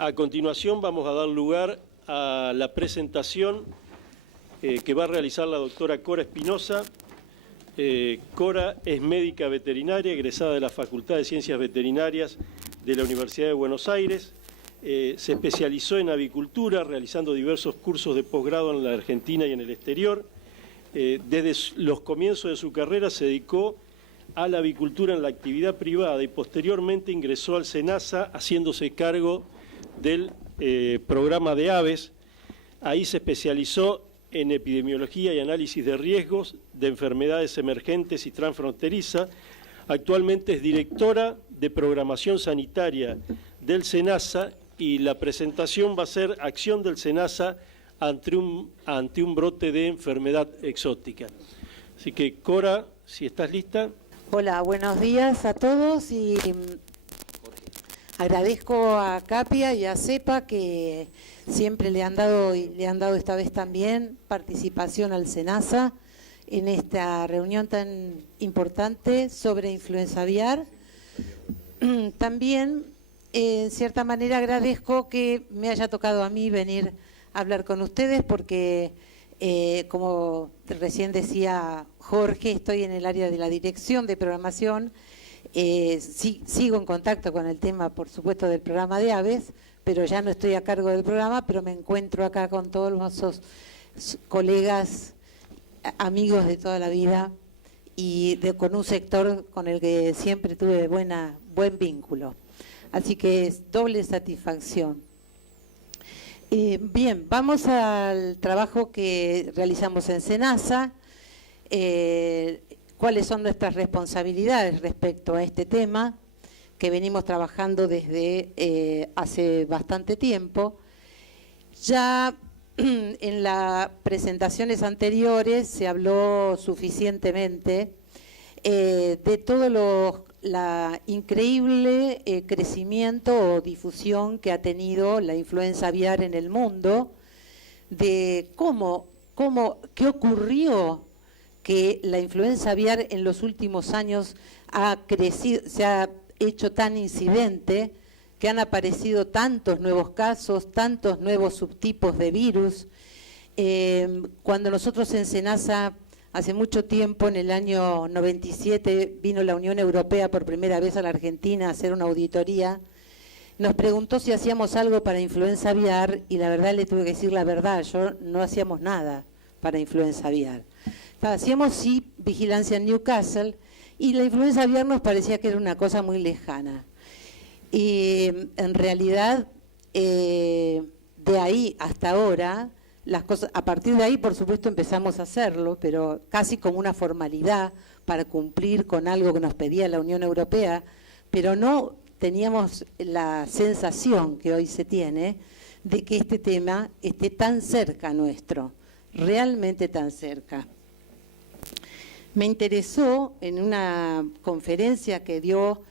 A continuación vamos a dar lugar a la presentación que va a realizar la doctora Cora Espinosa. Cora es médica veterinaria, egresada de la Facultad de Ciencias Veterinarias de la Universidad de Buenos Aires. Se especializó en avicultura, realizando diversos cursos de posgrado en la Argentina y en el exterior. Desde los comienzos de su carrera se dedicó a la avicultura en la actividad privada y posteriormente ingresó al SENASA haciéndose cargo del programa de aves. Ahí se especializó en epidemiología y análisis de riesgos de enfermedades emergentes y transfronterizas. Actualmente es directora de programación sanitaria del SENASA y la presentación va a ser acción del SENASA ante un brote de enfermedad exótica. Así que, Cora, si estás lista. Hola, buenos días a todos y agradezco a Capia y a CEPA que siempre le han dado esta vez también participación al SENASA en esta reunión tan importante sobre influenza aviar. También, en cierta manera, agradezco que me haya tocado a mí venir a hablar con ustedes porque, como recién decía Jorge, estoy en el área de la dirección de programación. Sigo en contacto con el tema, por supuesto, del programa de aves, pero ya no estoy a cargo del programa, pero me encuentro acá con todos esos colegas, amigos de toda la vida y con un sector con el que siempre tuve buen vínculo. Así que es doble satisfacción. Bien, vamos al trabajo que realizamos en SENASA. ¿Cuáles son nuestras responsabilidades respecto a este tema que venimos trabajando desde hace bastante tiempo? Ya en las presentaciones anteriores se habló suficientemente de todo la increíble crecimiento o difusión que ha tenido la influenza aviar en el mundo, de qué ocurrió que la influenza aviar en los últimos años ha crecido, se ha hecho tan incidente, que han aparecido tantos nuevos casos, tantos nuevos subtipos de virus. Cuando nosotros en SENASA, hace mucho tiempo, en el año 97, vino la Unión Europea por primera vez a la Argentina a hacer una auditoría, nos preguntó si hacíamos algo para influenza aviar y la verdad le tuve que decir la verdad, no hacíamos nada para influenza aviar. Hacíamos sí vigilancia en Newcastle y la influenza aviar nos parecía que era una cosa muy lejana. Y en realidad, de ahí hasta ahora, las cosas, a partir de ahí, por supuesto, empezamos a hacerlo, pero casi como una formalidad para cumplir con algo que nos pedía la Unión Europea, pero no teníamos la sensación que hoy se tiene de que este tema esté tan cerca nuestro, realmente tan cerca. Me interesó en una conferencia que dio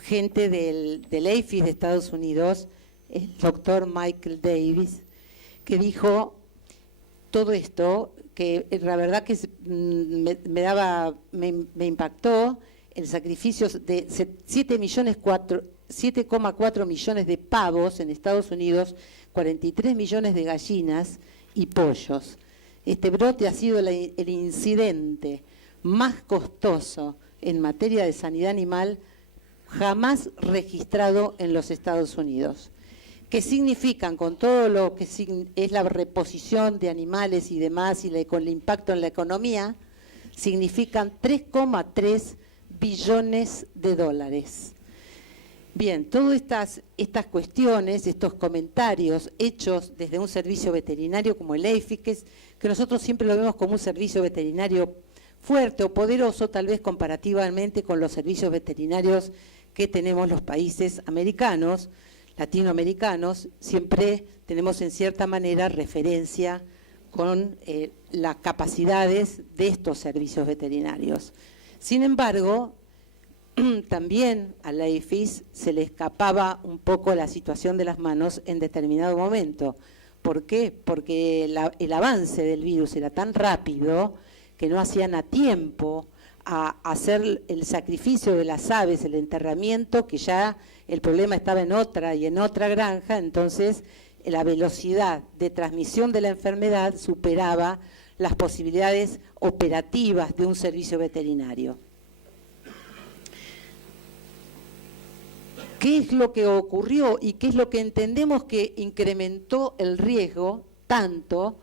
gente del APHIS de Estados Unidos, el doctor Michael Davis, que dijo todo esto, que la verdad que me impactó el sacrificio de 7,4 millones de pavos en Estados Unidos, 43 millones de gallinas y pollos. Este brote ha sido el incidente más costoso en materia de sanidad animal jamás registrado en los Estados Unidos. ¿Qué significan con todo lo que es la reposición de animales y demás y con el impacto en la economía? Significan 3,3 billones de dólares. Bien, todas estas cuestiones, estos comentarios hechos desde un servicio veterinario como el APHIS, que nosotros siempre lo vemos como un servicio veterinario fuerte o poderoso, tal vez comparativamente con los servicios veterinarios que tenemos los países americanos, latinoamericanos, siempre tenemos en cierta manera referencia con las capacidades de estos servicios veterinarios. Sin embargo, también a la APHIS se le escapaba un poco la situación de las manos en determinado momento. ¿Por qué? Porque el avance del virus era tan rápido que no hacían a tiempo a hacer el sacrificio de las aves, el enterramiento, que ya el problema estaba en otra y en otra granja, entonces la velocidad de transmisión de la enfermedad superaba las posibilidades operativas de un servicio veterinario. ¿Qué es lo que ocurrió y qué es lo que entendemos que incrementó el riesgo tanto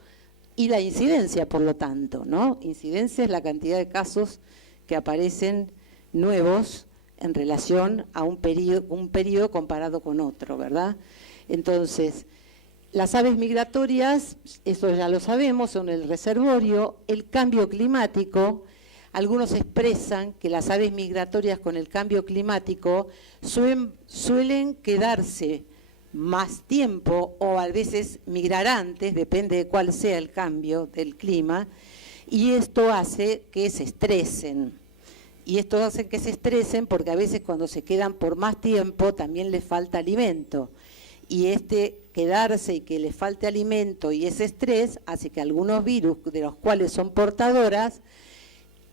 y la incidencia, por lo tanto, ¿no? Incidencia es la cantidad de casos que aparecen nuevos en relación a un periodo comparado con otro, ¿verdad? Entonces, las aves migratorias, eso ya lo sabemos, son el reservorio, el cambio climático. Algunos expresan que las aves migratorias con el cambio climático suelen quedarse más tiempo o a veces migrar antes, depende de cuál sea el cambio del clima, y esto hace que se estresen. Y esto hace que se estresen porque a veces cuando se quedan por más tiempo también les falta alimento. Y quedarse y que les falte alimento y ese estrés hace que algunos virus de los cuales son portadoras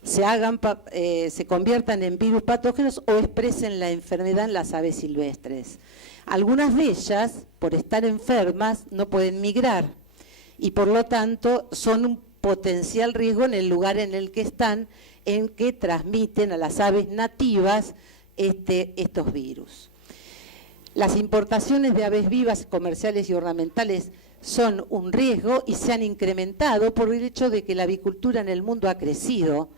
se conviertan en virus patógenos o expresen la enfermedad en las aves silvestres. Algunas de ellas, por estar enfermas, no pueden migrar y por lo tanto son un potencial riesgo en el lugar en el que están, en que transmiten a las aves nativas estos virus. Las importaciones de aves vivas, comerciales y ornamentales son un riesgo y se han incrementado por el hecho de que la avicultura en el mundo ha crecido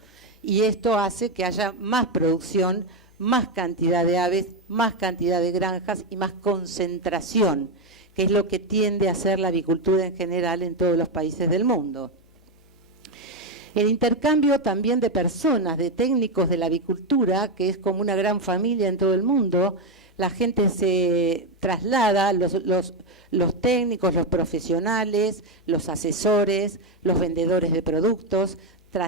y esto hace que haya más producción, más cantidad de aves, más cantidad de granjas y más concentración, que es lo que tiende a hacer la avicultura en general en todos los países del mundo. El intercambio también de personas, de técnicos de la avicultura, que es como una gran familia en todo el mundo. La gente se traslada, los técnicos, los profesionales, los asesores, los vendedores de productos,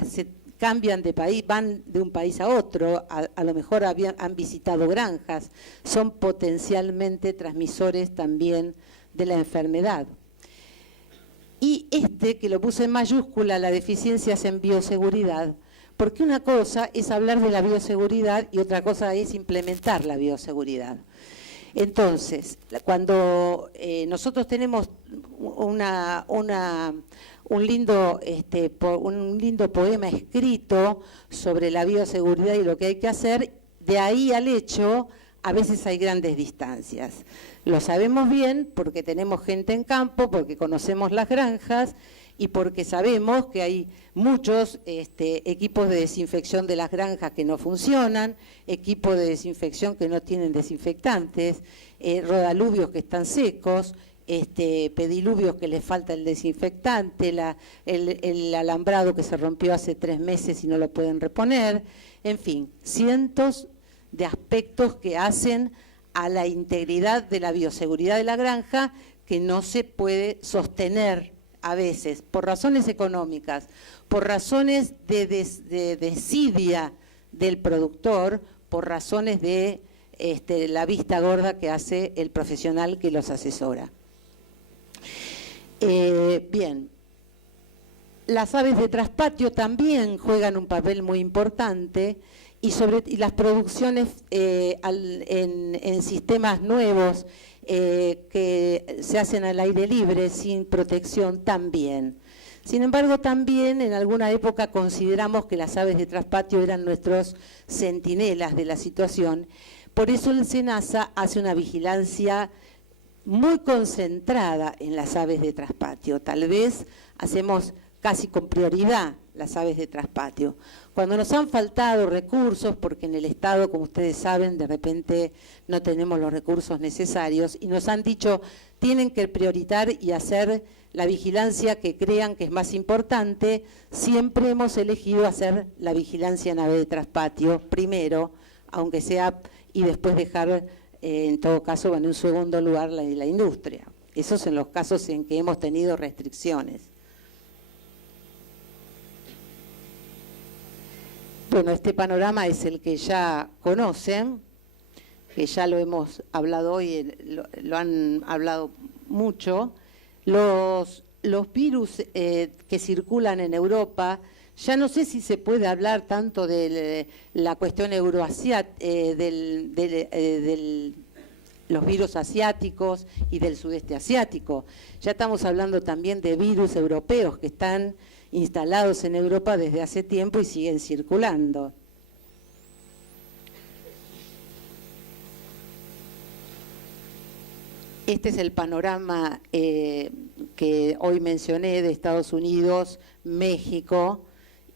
se cambian de país, van de un país a otro, a lo mejor han visitado granjas, son potencialmente transmisores también de la enfermedad. Y que lo puse en mayúscula, la deficiencia en bioseguridad, porque una cosa es hablar de la bioseguridad y otra cosa es implementar la bioseguridad. Entonces, cuando nosotros tenemos un lindo poema escrito sobre la bioseguridad y lo que hay que hacer, de ahí al hecho a veces hay grandes distancias. Lo sabemos bien porque tenemos gente en campo, porque conocemos las granjas y porque sabemos que hay muchos equipos de desinfección de las granjas que no funcionan, equipos de desinfección que no tienen desinfectantes, rodaluvios que están secos, pediluvios que les falta el desinfectante, el alambrado que se rompió hace 3 meses y no lo pueden reponer, en fin, cientos de aspectos que hacen a la integridad de la bioseguridad de la granja que no se puede sostener a veces por razones económicas, por razones de desidia del productor, por razones de la vista gorda que hace el profesional que los asesora. Bien, las aves de traspatio también juegan un papel muy importante y las producciones en sistemas nuevos que se hacen al aire libre sin protección también. Sin embargo, también en alguna época consideramos que las aves de traspatio eran nuestros centinelas de la situación. Por eso el SENASA hace una vigilancia muy concentrada en las aves de traspatio. Tal vez hacemos casi con prioridad las aves de traspatio. Cuando nos han faltado recursos, porque en el Estado, como ustedes saben, de repente no tenemos los recursos necesarios, y nos han dicho, tienen que prioritar y hacer la vigilancia que crean que es más importante, siempre hemos elegido hacer la vigilancia en ave de traspatio primero, aunque sea, y después dejar, en todo caso, en un segundo lugar la industria. Esos en los casos en que hemos tenido restricciones. Bueno, este panorama es el que ya conocen, que ya lo hemos hablado hoy, lo han hablado mucho. Los virus que circulan en Europa Ya no sé si se puede hablar tanto de la cuestión euroasiática, los virus asiáticos y del sudeste asiático. Ya estamos hablando también de virus europeos que están instalados en Europa desde hace tiempo y siguen circulando. Este es el panorama que hoy mencioné de Estados Unidos, México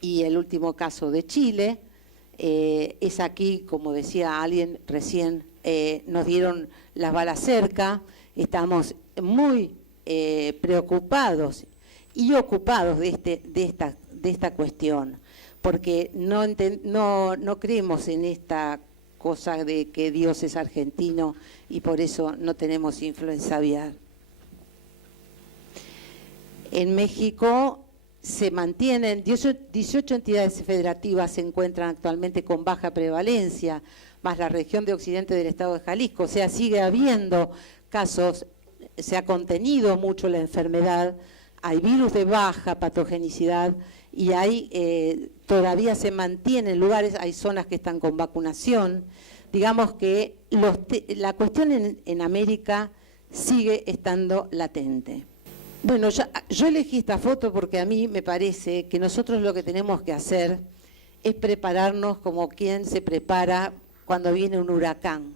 y el último caso de Chile. Es aquí, como decía alguien recién, nos dieron las balas cerca, estamos muy preocupados y ocupados de esta cuestión, porque no creemos en esta cosa de que Dios es argentino y por eso no tenemos influenza aviar. En México se mantienen 18 entidades federativas se encuentran actualmente con baja prevalencia, más la región de occidente del estado de Jalisco. O sea, sigue habiendo casos, se ha contenido mucho la enfermedad, hay virus de baja patogenicidad y hay todavía se mantienen lugares, hay zonas que están con vacunación. Digamos que la cuestión en América sigue estando latente. Bueno, yo elegí esta foto porque a mí me parece que nosotros lo que tenemos que hacer es prepararnos como quien se prepara cuando viene un huracán.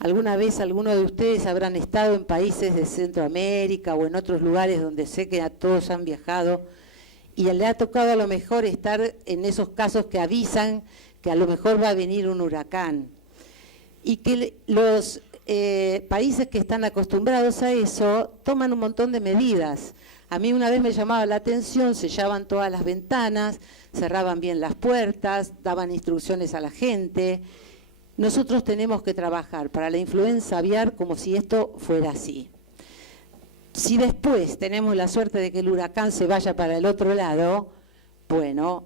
¿Alguna vez alguno de ustedes habrán estado en países de Centroamérica o en otros lugares donde sé que a todos han viajado y le ha tocado a lo mejor estar en esos casos que avisan que a lo mejor va a venir un huracán? Y que los países que están acostumbrados a eso toman un montón de medidas. A mí una vez me llamaba la atención, sellaban todas las ventanas, cerraban bien las puertas, daban instrucciones a la gente. Nosotros tenemos que trabajar para la influenza aviar como si esto fuera así. Si después tenemos la suerte de que el huracán se vaya para el otro lado, bueno,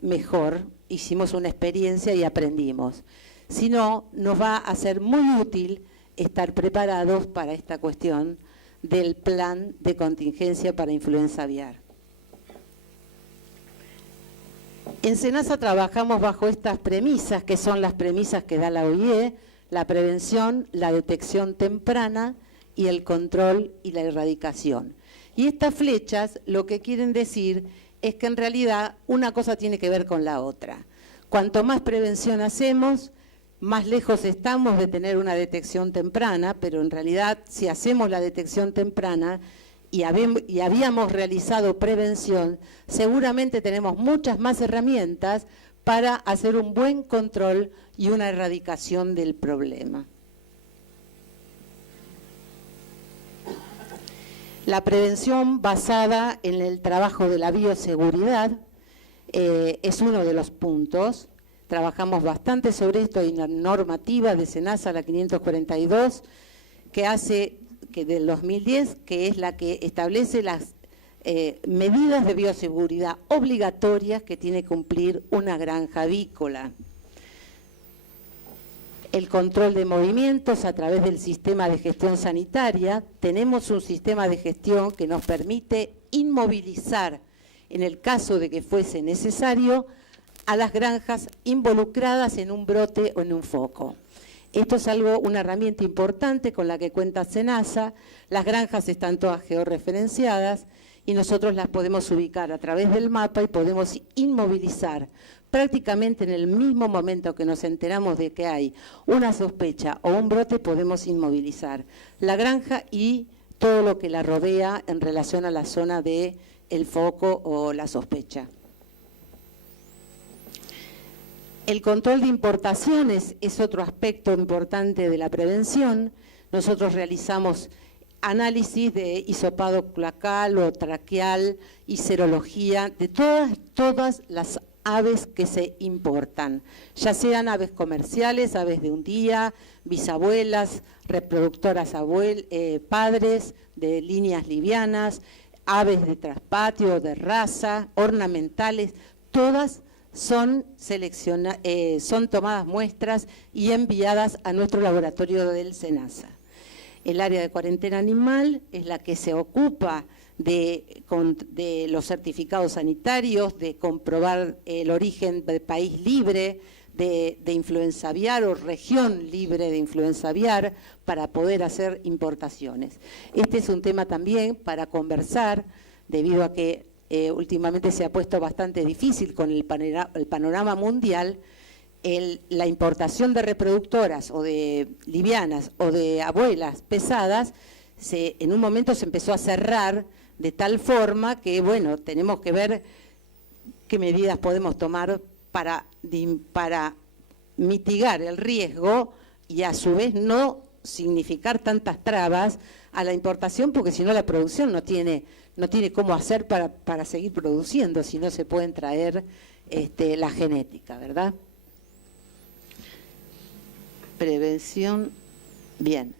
mejor, hicimos una experiencia y aprendimos. Si no, nos va a ser muy útil estar preparados para esta cuestión del plan de contingencia para influenza aviar. En SENASA trabajamos bajo estas premisas, que son las premisas que da la OIE, la prevención, la detección temprana y el control y la erradicación. Y estas flechas lo que quieren decir es que en realidad una cosa tiene que ver con la otra. Cuanto más prevención hacemos, más lejos estamos de tener una detección temprana, pero en realidad si hacemos la detección temprana y habíamos realizado prevención, seguramente tenemos muchas más herramientas para hacer un buen control y una erradicación del problema. La prevención basada en el trabajo de la bioseguridad es uno de los puntos. Trabajamos bastante sobre esto, hay una normativa de SENASA, la 542, que del 2010, que es la que establece las medidas de bioseguridad obligatorias que tiene que cumplir una granja avícola. El control de movimientos a través del sistema de gestión sanitaria. Tenemos un sistema de gestión que nos permite inmovilizar, en el caso de que fuese necesario, a las granjas involucradas en un brote o en un foco. Esto es una herramienta importante con la que cuenta SENASA. Las granjas están todas georreferenciadas y nosotros las podemos ubicar a través del mapa y podemos inmovilizar prácticamente en el mismo momento que nos enteramos de que hay una sospecha o un brote, podemos inmovilizar la granja y todo lo que la rodea en relación a la zona del foco o la sospecha. El control de importaciones es otro aspecto importante de la prevención. Nosotros realizamos análisis de hisopado cloacal o traqueal y serología de todas las aves que se importan, ya sean aves comerciales, aves de un día, bisabuelas, reproductoras padres de líneas livianas, aves de traspatio, de raza, ornamentales, todas son tomadas muestras y enviadas a nuestro laboratorio del SENASA. El área de cuarentena animal es la que se ocupa de los certificados sanitarios, de comprobar el origen del país libre de influenza aviar o región libre de influenza aviar para poder hacer importaciones. Este es un tema también para conversar, debido a que últimamente se ha puesto bastante difícil con el panorama mundial. La importación de reproductoras o de livianas o de abuelas pesadas, en un momento se empezó a cerrar de tal forma que, bueno, tenemos que ver qué medidas podemos tomar para mitigar el riesgo y a su vez no significar tantas trabas a la importación, porque si no la producción no tiene cómo hacer para seguir produciendo, si no se pueden traer la genética, ¿verdad? Prevención, bien.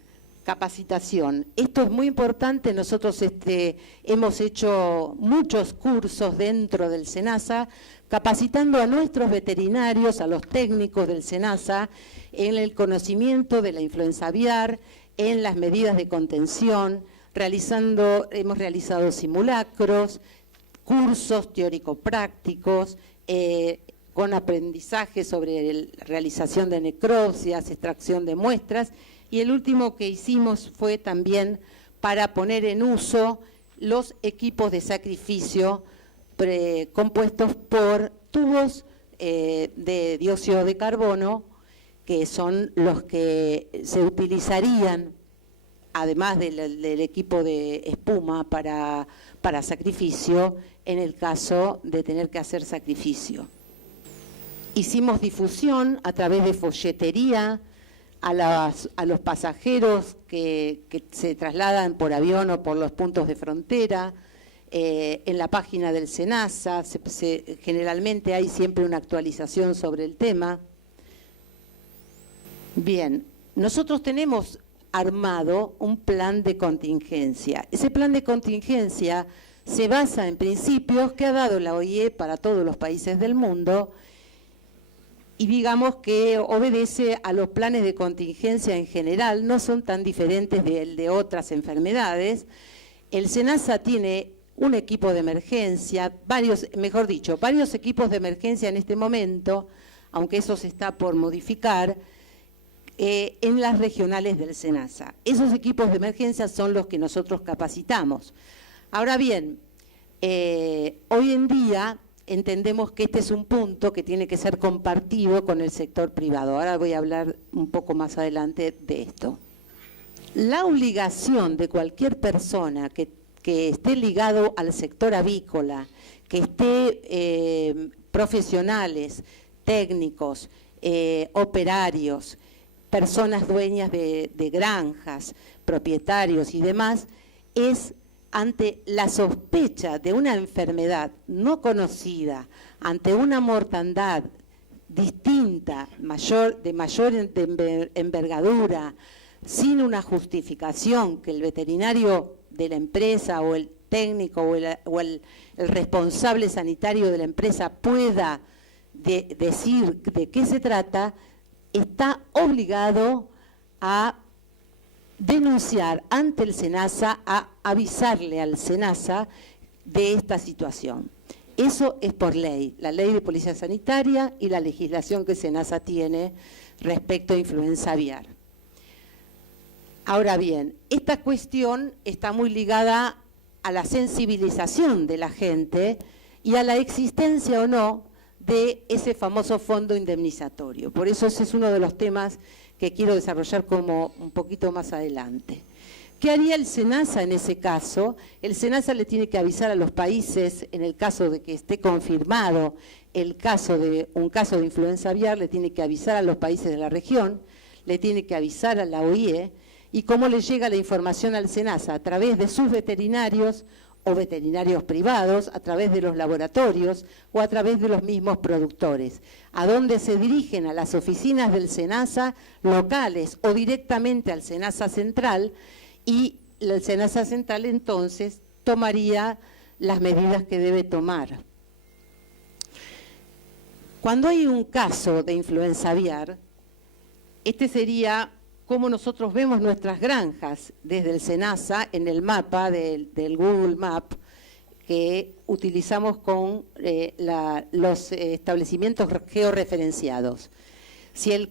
Capacitación. Esto es muy importante. Nosotros hemos hecho muchos cursos dentro del SENASA, capacitando a nuestros veterinarios, a los técnicos del SENASA, en el conocimiento de la influenza aviar, en las medidas de contención, hemos realizado simulacros, cursos teórico-prácticos, con aprendizaje sobre la realización de necropsias, extracción de muestras, y el último que hicimos fue también para poner en uso los equipos de sacrificio compuestos por tubos de dióxido de carbono, que son los que se utilizarían, además del equipo de espuma para sacrificio, en el caso de tener que hacer sacrificio. Hicimos difusión a través de folletería a los pasajeros que se trasladan por avión o por los puntos de frontera. En la página del SENASA generalmente hay siempre una actualización sobre el tema. Bien, nosotros tenemos armado un plan de contingencia. Ese plan de contingencia se basa en principios que ha dado la OIE para todos los países del mundo, y digamos que obedece a los planes de contingencia en general, no son tan diferentes de otras enfermedades. El SENASA tiene un equipo de emergencia, varios equipos de emergencia en este momento, aunque eso se está por modificar, en las regionales del SENASA. Esos equipos de emergencia son los que nosotros capacitamos. Ahora bien, hoy en día entendemos que este es un punto que tiene que ser compartido con el sector privado. Ahora voy a hablar un poco más adelante de esto. La obligación de cualquier persona que esté ligado al sector avícola, que esté profesionales, técnicos, operarios, personas dueñas de granjas, propietarios y demás, es ante la sospecha de una enfermedad no conocida, ante una mortandad distinta, de mayor envergadura, sin una justificación que el veterinario de la empresa o el técnico o el responsable sanitario de la empresa pueda decir de qué se trata, está obligado a denunciar ante el SENASA, a avisarle al SENASA de esta situación. Eso es por ley, la ley de policía sanitaria y la legislación que SENASA tiene respecto a influenza aviar. Ahora bien, esta cuestión está muy ligada a la sensibilización de la gente y a la existencia o no de ese famoso fondo indemnizatorio. Por eso ese es uno de los temas que quiero desarrollar como un poquito más adelante. ¿Qué haría el SENASA en ese caso? El SENASA le tiene que avisar a los países, en el caso de que esté confirmado un caso de influenza aviar, le tiene que avisar a los países de la región, le tiene que avisar a la OIE, y cómo le llega la información al SENASA, a través de sus veterinarios o veterinarios privados, a través de los laboratorios o a través de los mismos productores, a dónde se dirigen a las oficinas del SENASA locales o directamente al SENASA central, y el SENASA central entonces tomaría las medidas que debe tomar. Cuando hay un caso de influenza aviar, este sería cómo nosotros vemos nuestras granjas desde el SENASA en el mapa del Google Map que utilizamos con los establecimientos georreferenciados. Si el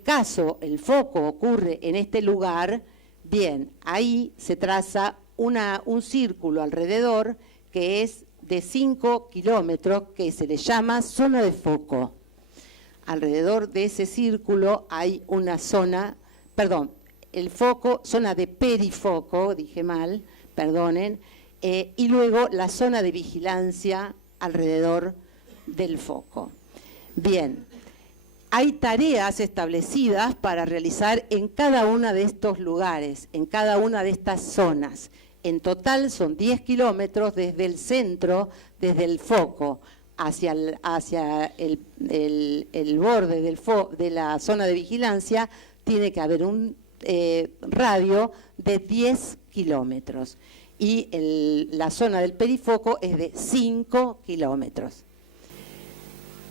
foco ocurre en este lugar, bien, ahí se traza un círculo alrededor que es de 5 kilómetros, que se le llama zona de foco. Alrededor de ese círculo hay una zona, zona de perifoco, dije mal, perdonen, y luego la zona de vigilancia alrededor del foco. Bien, hay tareas establecidas para realizar en cada uno de estos lugares, en cada una de estas zonas. En total son 10 kilómetros desde el centro, desde el foco, hacia el borde de la zona de vigilancia, tiene que haber un radio de 10 kilómetros. Y la zona del perifoco es de 5 kilómetros.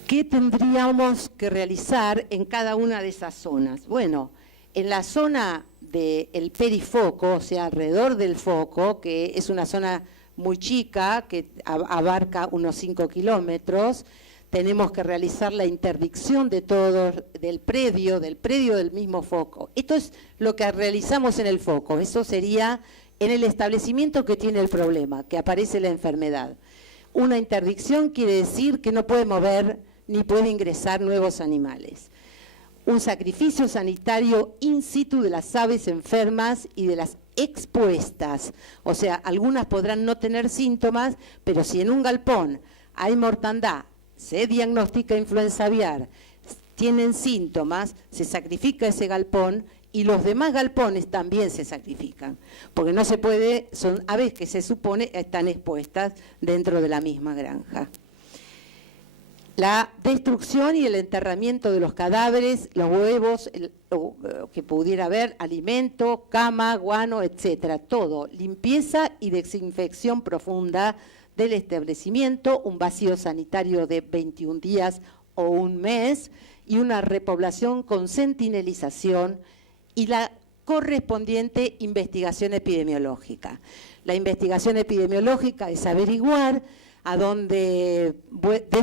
¿Qué tendríamos que realizar en cada una de esas zonas? Bueno, en la zona del perifoco, o sea, alrededor del foco, que es una zona muy chica, que abarca unos 5 kilómetros, tenemos que realizar la interdicción de todo, del predio del mismo foco. Esto es lo que realizamos en el foco, eso sería en el establecimiento que tiene el problema, que aparece la enfermedad. Una interdicción quiere decir que no puede mover ni puede ingresar nuevos animales. Un sacrificio sanitario in situ de las aves enfermas y de las expuestas. O sea, algunas podrán no tener síntomas, pero si en un galpón hay mortandad, se diagnostica influenza aviar, tienen síntomas, se sacrifica ese galpón y los demás galpones también se sacrifican. Porque no se puede, son aves que se supone están expuestas dentro de la misma granja. La destrucción y el enterramiento de los cadáveres, los huevos, que pudiera haber, alimento, cama, guano, etcétera, todo. Limpieza y desinfección profunda del establecimiento, un vacío sanitario de 21 días o un mes y una repoblación con sentinelización y la correspondiente investigación epidemiológica. La investigación epidemiológica es averiguar de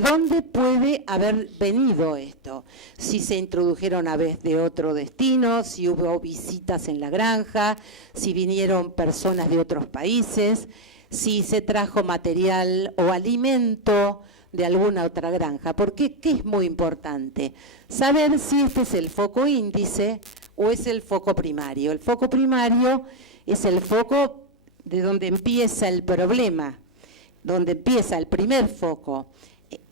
dónde puede haber venido esto, si se introdujeron aves de otro destino, si hubo visitas en la granja, si vinieron personas de otros países, si se trajo material o alimento de alguna otra granja. Porque, ¿qué es muy importante? Saber si este es el foco índice o es el foco primario. El foco primario es el foco de donde empieza el problema, donde empieza el primer foco.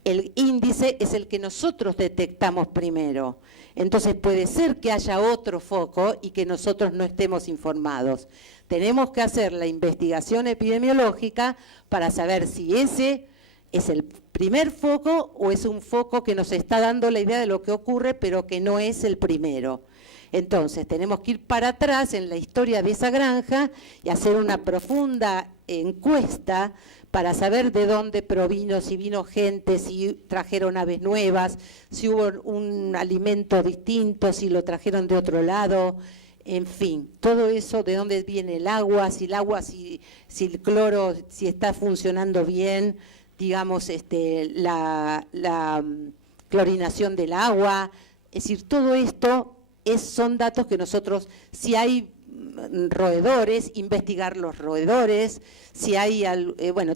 El índice es el que nosotros detectamos primero. Entonces puede ser que haya otro foco y que nosotros no estemos informados. Tenemos que hacer la investigación epidemiológica para saber si ese es el primer foco o es un foco que nos está dando la idea de lo que ocurre, pero que no es el primero. Entonces tenemos que ir para atrás en la historia de esa granja y hacer una profunda encuesta para saber de dónde provino, si vino gente, si trajeron aves nuevas, si hubo un alimento distinto, si lo trajeron de otro lado, en fin, todo eso, de dónde viene el agua, si el cloro, si está funcionando bien, digamos, la clorinación del agua, es decir, todo esto son datos que nosotros, si hay roedores, investigar los roedores, si hay,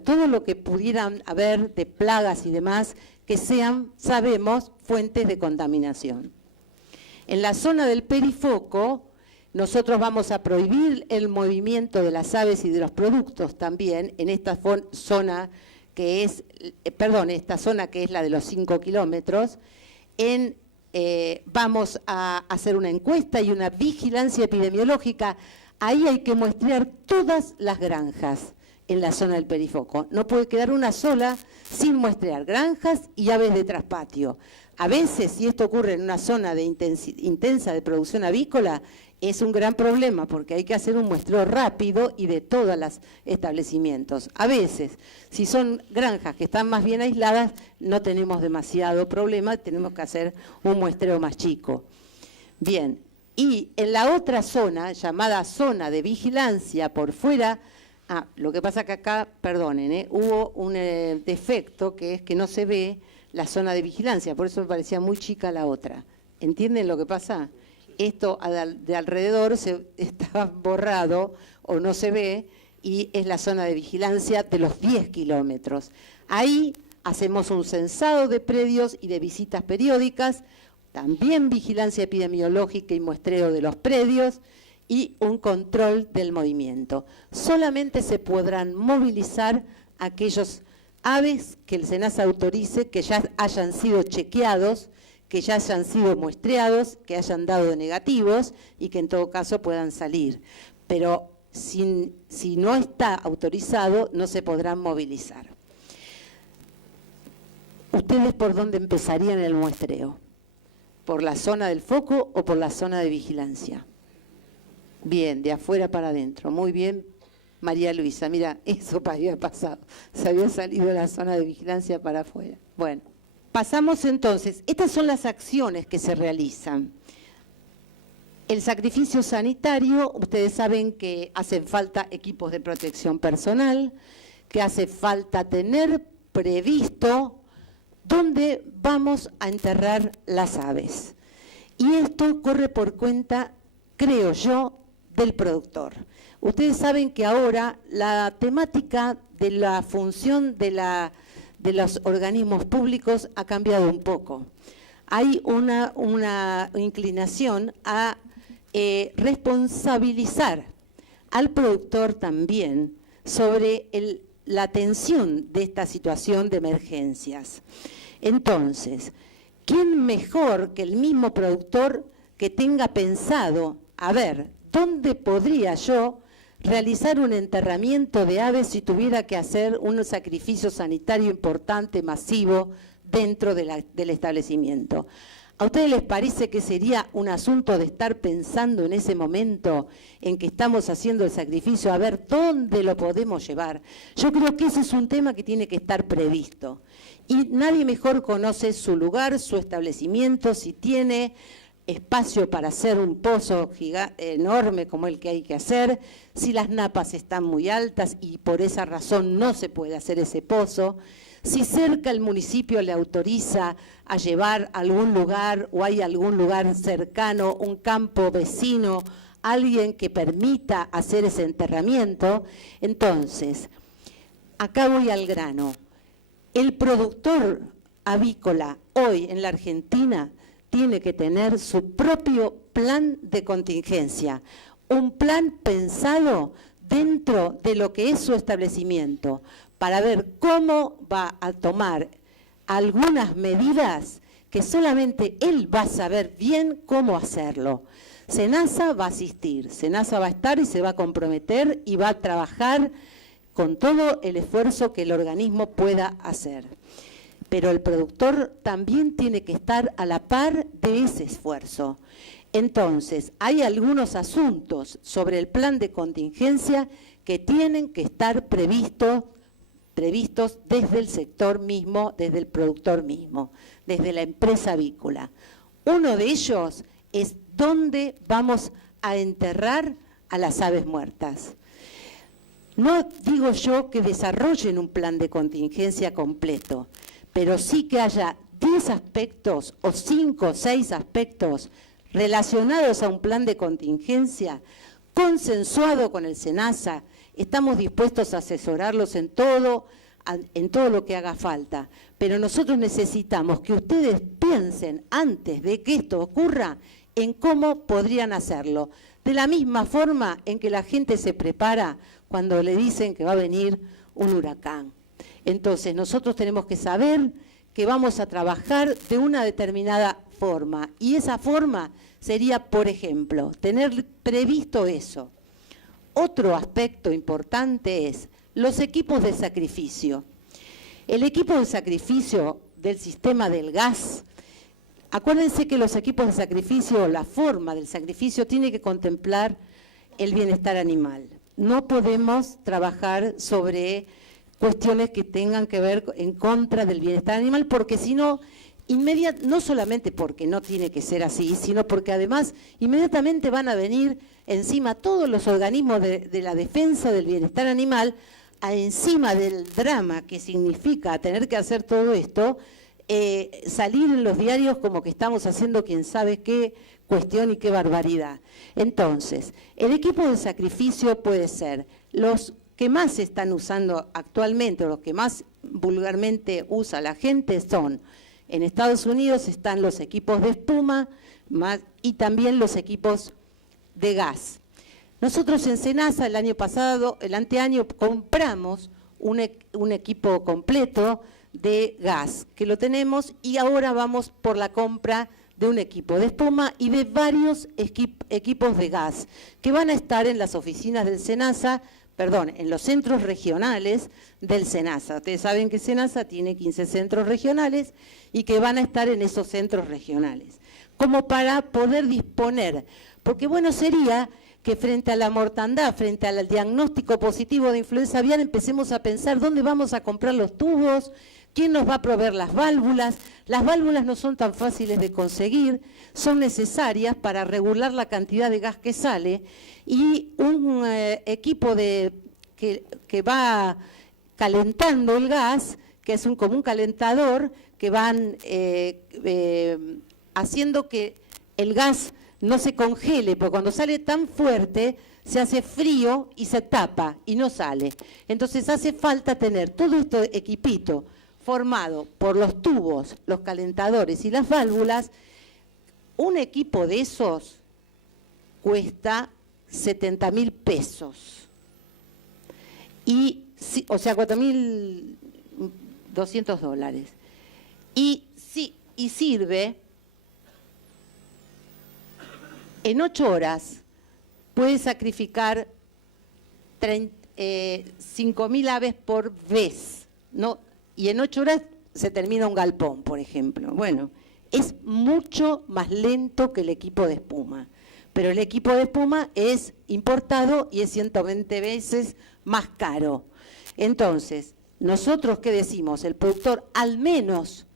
todo lo que pudieran haber de plagas y demás, que sean, sabemos, fuentes de contaminación. En la zona del perifoco, nosotros vamos a prohibir el movimiento de las aves y de los productos también en esta zona que es, esta zona que es la de los 5 kilómetros, vamos a hacer una encuesta y una vigilancia epidemiológica. Ahí hay que muestrear todas las granjas en la zona del perifoco. No puede quedar una sola sin muestrear granjas y aves de traspatio. A veces, si esto ocurre en una zona de intensa de producción avícola, es un gran problema porque hay que hacer un muestreo rápido y de todos los establecimientos. A veces, si son granjas que están más bien aisladas, no tenemos demasiado problema, tenemos que hacer un muestreo más chico. Bien, Y en la otra zona, llamada zona de vigilancia por fuera, lo que pasa que acá, perdonen, hubo un defecto que es que no se ve la zona de vigilancia, por eso me parecía muy chica la otra. ¿Entienden lo que pasa? Esto de alrededor está borrado o no se ve y es la zona de vigilancia de los 10 kilómetros. Ahí hacemos un censado de predios y de visitas periódicas, también vigilancia epidemiológica y muestreo de los predios y un control del movimiento. Solamente se podrán movilizar aquellos aves que el SENASA autorice, que ya hayan sido chequeados, que ya hayan sido muestreados, que hayan dado negativos y que en todo caso puedan salir. Pero si no está autorizado, no se podrán movilizar. ¿Ustedes por dónde empezarían el muestreo? ¿Por la zona del foco o por la zona de vigilancia? Bien, de afuera para adentro. Muy bien, María Luisa. Mira, eso había pasado. Se había salido de la zona de vigilancia para afuera. Bueno, pasamos entonces. Estas son las acciones que se realizan. El sacrificio sanitario, ustedes saben que hacen falta equipos de protección personal, que hace falta tener previsto dónde vamos a enterrar las aves. Y esto corre por cuenta, creo yo, del productor. Ustedes saben que ahora la temática de la función de los organismos públicos ha cambiado un poco. Hay una inclinación a responsabilizar al productor también sobre la atención de esta situación de emergencias. Entonces, ¿quién mejor que el mismo productor que tenga pensado, a ver, ¿dónde podría yo realizar un enterramiento de aves si tuviera que hacer un sacrificio sanitario importante, masivo, dentro del establecimiento? ¿A ustedes les parece que sería un asunto de estar pensando en ese momento en que estamos haciendo el sacrificio, a ver dónde lo podemos llevar? Yo creo que ese es un tema que tiene que estar previsto. Y nadie mejor conoce su lugar, su establecimiento, si tiene espacio para hacer un pozo enorme como el que hay que hacer, si las napas están muy altas y por esa razón no se puede hacer ese pozo, si cerca el municipio le autoriza a llevar a algún lugar o hay algún lugar cercano, un campo vecino, alguien que permita hacer ese enterramiento. Entonces, acá voy al grano. El productor avícola hoy en la Argentina tiene que tener su propio plan de contingencia, un plan pensado dentro de lo que es su establecimiento, para ver cómo va a tomar algunas medidas que solamente él va a saber bien cómo hacerlo. SENASA va a asistir, SENASA va a estar y se va a comprometer y va a trabajar con todo el esfuerzo que el organismo pueda hacer. Pero el productor también tiene que estar a la par de ese esfuerzo. Entonces, hay algunos asuntos sobre el plan de contingencia que tienen que estar previstos desde el sector mismo, desde el productor mismo, desde la empresa avícola. Uno de ellos es dónde vamos a enterrar a las aves muertas. No digo yo que desarrollen un plan de contingencia completo, pero sí que haya 10 aspectos o 5 o 6 aspectos relacionados a un plan de contingencia consensuado con el SENASA. Estamos dispuestos a asesorarlos en todo lo que haga falta, pero nosotros necesitamos que ustedes piensen antes de que esto ocurra en cómo podrían hacerlo, de la misma forma en que la gente se prepara cuando le dicen que va a venir un huracán. Entonces nosotros tenemos que saber que vamos a trabajar de una determinada forma y esa forma sería, por ejemplo, tener previsto eso. Otro aspecto importante es los equipos de sacrificio. El equipo de sacrificio del sistema del gas, acuérdense que los equipos de sacrificio, la forma del sacrificio tiene que contemplar el bienestar animal. No podemos trabajar sobre cuestiones que tengan que ver en contra del bienestar animal, porque si no, no solamente porque no tiene que ser así, sino porque además inmediatamente van a venir encima todos los organismos de la defensa del bienestar animal, encima del drama que significa tener que hacer todo esto, salir en los diarios como que estamos haciendo quién sabe qué cuestión y qué barbaridad. Entonces, el equipo de sacrificio puede ser los que más se están usando actualmente, o los que más vulgarmente usa la gente son, en Estados Unidos están los equipos de espuma y también los equipos de gas. Nosotros en Senasa el año pasado, el anteaño, compramos un equipo completo de gas, que lo tenemos, y ahora vamos por la compra de un equipo de espuma y de varios equipos de gas, que van a estar en las oficinas del Senasa, en los centros regionales del Senasa. Ustedes saben que Senasa tiene 15 centros regionales y que van a estar en esos centros regionales, como para poder disponer, porque bueno sería que frente a la mortandad, frente al diagnóstico positivo de influenza aviar, empecemos a pensar dónde vamos a comprar los tubos, quién nos va a proveer las válvulas. Las válvulas no son tan fáciles de conseguir, son necesarias para regular la cantidad de gas que sale, y un equipo que va calentando el gas, que es como un calentador, que van haciendo que el gas no se congele, porque cuando sale tan fuerte se hace frío y se tapa y no sale. Entonces hace falta tener todo este equipito formado por los tubos, los calentadores y las válvulas. Un equipo de esos cuesta 70.000 pesos. O sea, 4.200 dólares. Y sirve, en 8 horas, puede sacrificar 5.000 aves por vez, ¿no? Y en 8 horas se termina un galpón, por ejemplo. Bueno, es mucho más lento que el equipo de espuma, pero el equipo de espuma es importado y es 120 veces más caro. Entonces, nosotros, ¿qué decimos? El productor, al menos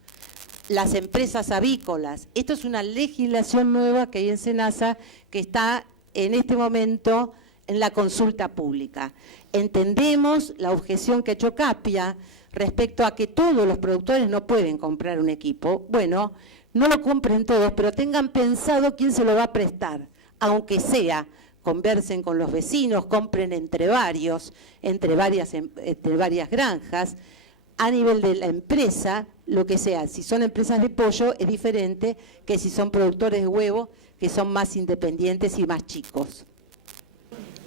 las empresas avícolas, esto es una legislación nueva que hay en Senasa, que está en este momento en la consulta pública. Entendemos la objeción que ha hecho Capia respecto a que todos los productores no pueden comprar un equipo. Bueno, no lo compren todos, pero tengan pensado quién se lo va a prestar, aunque sea, conversen con los vecinos, compren entre varias granjas, a nivel de la empresa, lo que sea. Si son empresas de pollo es diferente que si son productores de huevo, que son más independientes y más chicos.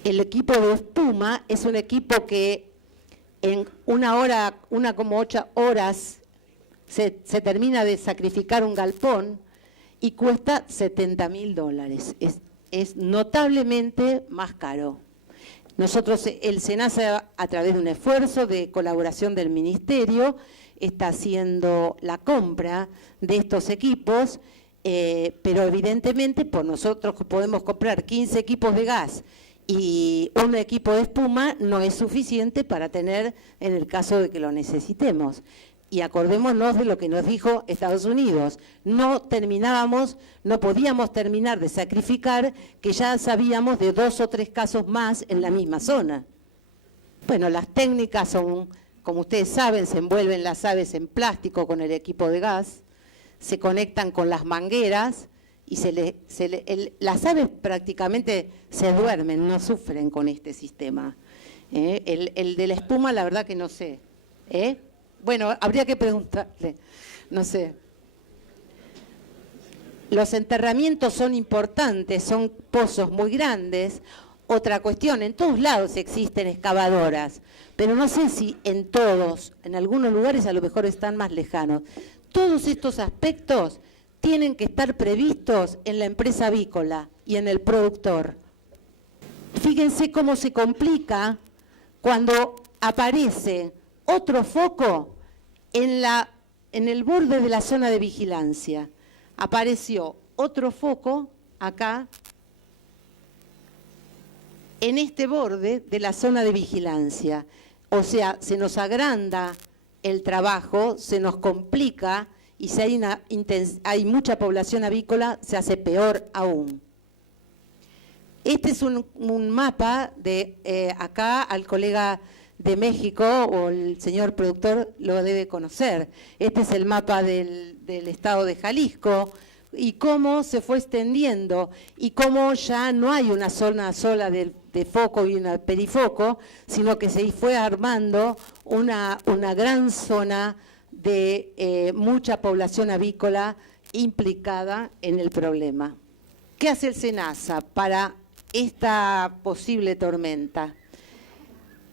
El equipo de espuma es un equipo que en 8 horas se termina de sacrificar un galpón y cuesta 70.000 dólares. Es notablemente más caro. Nosotros, el Senasa, a través de un esfuerzo de colaboración del Ministerio, está haciendo la compra de estos equipos, pero evidentemente por nosotros podemos comprar 15 equipos de gas y un equipo de espuma no es suficiente para tener en el caso de que lo necesitemos. Y acordémonos de lo que nos dijo Estados Unidos. No podíamos terminar de sacrificar, que ya sabíamos de 2 o 3 casos más en la misma zona. Bueno, las técnicas son, como ustedes saben, se envuelven las aves en plástico con el equipo de gas, se conectan con las mangueras y las aves prácticamente se duermen, no sufren con este sistema. El de la espuma, la verdad que no sé. Bueno, habría que preguntarle, no sé. Los enterramientos son importantes, son pozos muy grandes. Otra cuestión, en todos lados existen excavadoras, pero no sé si en todos, en algunos lugares a lo mejor están más lejanos. Todos estos aspectos tienen que estar previstos en la empresa avícola y en el productor. Fíjense cómo se complica cuando aparece otro foco en el borde de la zona de vigilancia. Apareció otro foco acá, en este borde de la zona de vigilancia. O sea, se nos agranda el trabajo, se nos complica y si hay mucha población avícola, se hace peor aún. Este es un mapa de acá, al colega de México o el señor productor lo debe conocer. Este es el mapa del estado de Jalisco y cómo se fue extendiendo y cómo ya no hay una zona sola de foco y una perifoco, sino que se fue armando una gran zona de mucha población avícola implicada en el problema. ¿Qué hace el SENASA para esta posible tormenta?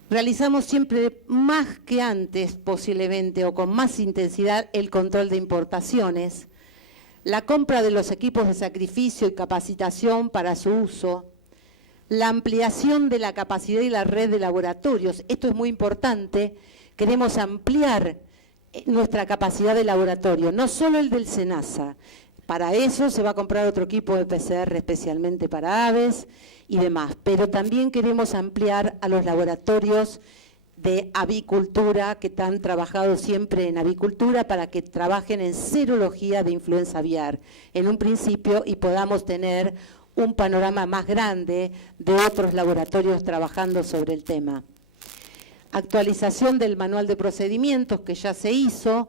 Realizamos siempre más que antes, posiblemente, o con más intensidad, el control de importaciones, la compra de los equipos de sacrificio y capacitación para su uso, la ampliación de la capacidad y la red de laboratorios. Esto es muy importante. Queremos ampliar nuestra capacidad de laboratorio, no solo el del SENASA. Para eso se va a comprar otro equipo de PCR especialmente para aves y demás, pero también queremos ampliar a los laboratorios de avicultura que han trabajado siempre en avicultura para que trabajen en serología de influenza aviar en un principio y podamos tener un panorama más grande de otros laboratorios trabajando sobre el tema. Actualización del manual de procedimientos que ya se hizo,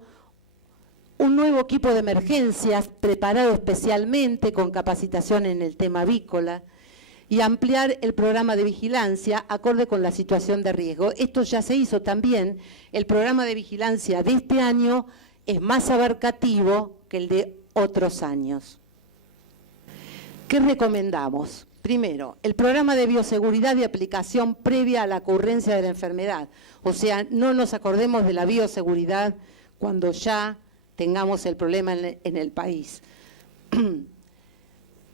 un nuevo equipo de emergencias preparado especialmente con capacitación en el tema avícola y ampliar el programa de vigilancia acorde con la situación de riesgo. Esto ya se hizo también. El programa de vigilancia de este año es más abarcativo que el de otros años. ¿Qué recomendamos? Primero, el programa de bioseguridad y aplicación previa a la ocurrencia de la enfermedad. O sea, no nos acordemos de la bioseguridad cuando ya tengamos el problema en el país.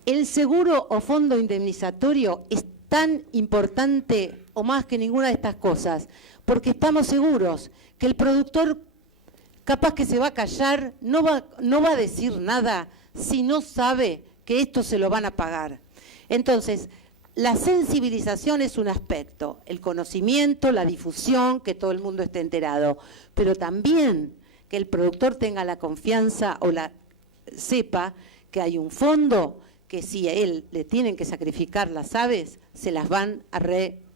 El seguro o fondo indemnizatorio es tan importante o más que ninguna de estas cosas, porque estamos seguros que el productor capaz que se va a callar, no va a decir nada si no sabe que esto se lo van a pagar. Entonces, la sensibilización es un aspecto, el conocimiento, la difusión, que todo el mundo esté enterado, pero también que el productor tenga la confianza o sepa que hay un fondo que si a él le tienen que sacrificar las aves, se las van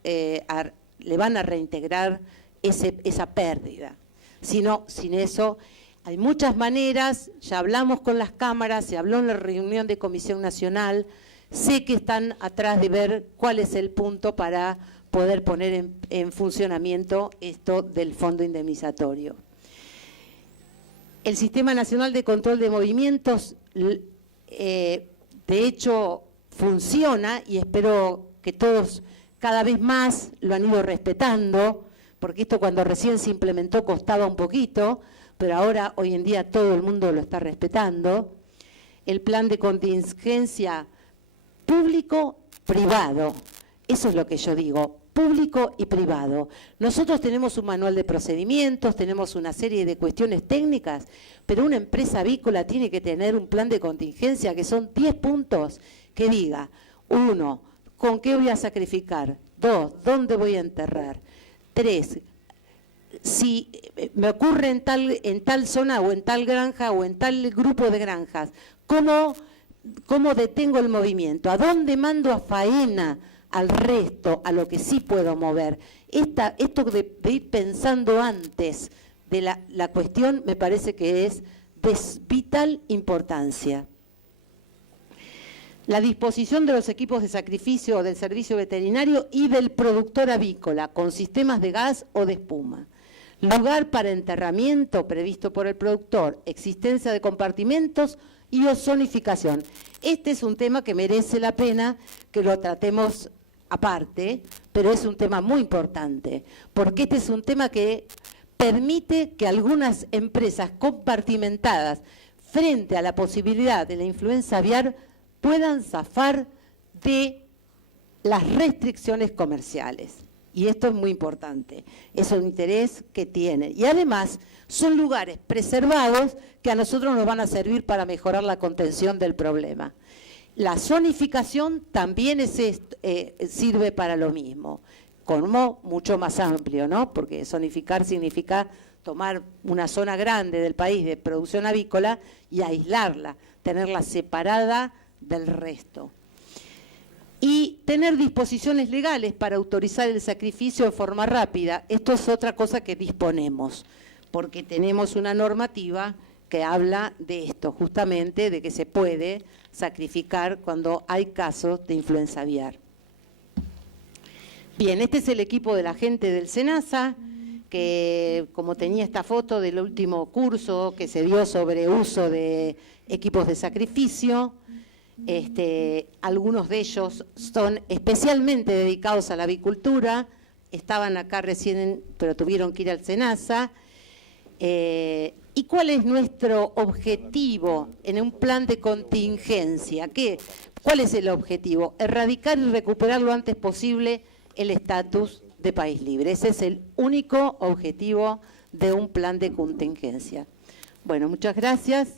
le van a reintegrar esa pérdida. Sin eso, hay muchas maneras, ya hablamos con las cámaras, se habló en la reunión de Comisión Nacional, sé que están atrás de ver cuál es el punto para poder poner en funcionamiento esto del fondo indemnizatorio. El Sistema Nacional de Control de Movimientos, de hecho, funciona y espero que todos cada vez más lo han ido respetando, porque esto cuando recién se implementó costaba un poquito, pero ahora, hoy en día, todo el mundo lo está respetando. El plan de contingencia público-privado, eso es lo que yo digo, público y privado. Nosotros tenemos un manual de procedimientos, tenemos una serie de cuestiones técnicas, pero una empresa avícola tiene que tener un plan de contingencia que son 10 puntos que diga, 1, ¿con qué voy a sacrificar? 2, ¿dónde voy a enterrar? 3, si me ocurre en tal zona o en tal granja o en tal grupo de granjas, ¿cómo detengo el movimiento? ¿A dónde mando a faena al resto, a lo que sí puedo mover? Esto de ir pensando antes de la cuestión me parece que es de vital importancia. La disposición de los equipos de sacrificio del servicio veterinario y del productor avícola con sistemas de gas o de espuma. Lugar para enterramiento previsto por el productor, existencia de compartimentos y ozonificación. Este es un tema que merece la pena que lo tratemos aparte, pero es un tema muy importante, porque este es un tema que permite que algunas empresas compartimentadas frente a la posibilidad de la influenza aviar puedan zafar de las restricciones comerciales. Y esto es muy importante, es un interés que tienen. Y además son lugares preservados que a nosotros nos van a servir para mejorar la contención del problema. La zonificación también sirve para lo mismo. como mucho más amplio, ¿no? Porque zonificar significa tomar una zona grande del país de producción avícola y aislarla, tenerla separada del resto. Y tener disposiciones legales para autorizar el sacrificio de forma rápida. Esto es otra cosa que disponemos, porque tenemos una normativa que habla de esto, justamente de que se puede sacrificar cuando hay casos de influenza aviar. Bien, este es el equipo de la gente del SENASA, que como tenía esta foto del último curso que se dio sobre uso de equipos de sacrificio, algunos de ellos son especialmente dedicados a la avicultura, estaban acá recién, pero tuvieron que ir al SENASA. ¿Y cuál es nuestro objetivo en un plan de contingencia? ¿Cuál es el objetivo? Erradicar y recuperar lo antes posible el estatus de país libre. Ese es el único objetivo de un plan de contingencia. Bueno, muchas gracias.